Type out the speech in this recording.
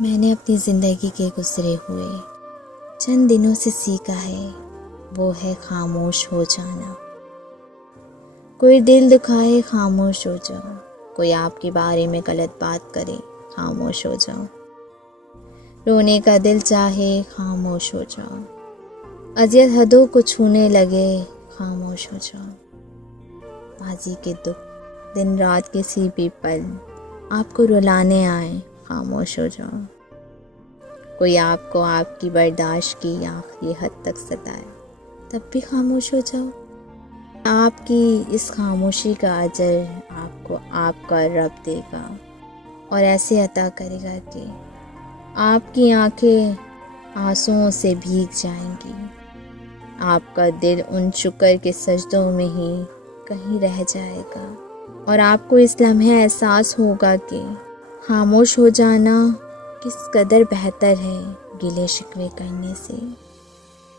میں نے اپنی زندگی کے گزرے ہوئے چند دنوں سے سیکھا ہے، وہ ہے خاموش ہو جانا۔ کوئی دل دکھائے خاموش ہو جاؤ، کوئی آپ کے بارے میں غلط بات کرے خاموش ہو جاؤ، رونے کا دل چاہے خاموش ہو جاؤ، اذیت حدوں کو چھونے لگے خاموش ہو جاؤ، ماضی کے دکھ دن رات کسی بھی پل آپ کو رلانے آئے خاموش ہو جاؤ، کوئی آپ کو آپ کی برداشت کی آخری حد تک ستائے تب بھی خاموش ہو جاؤ۔ آپ کی اس خاموشی کا اجر آپ کو آپ کا رب دے گا اور ایسے عطا کرے گا کہ آپ کی آنکھیں آنسوؤں سے بھیگ جائیں گی، آپ کا دل ان شکر کے سجدوں میں ہی کہیں رہ جائے گا اور آپ کو اس لمحے احساس ہوگا کہ خاموش ہو جانا کس قدر بہتر ہے گلے شکوے کرنے سے۔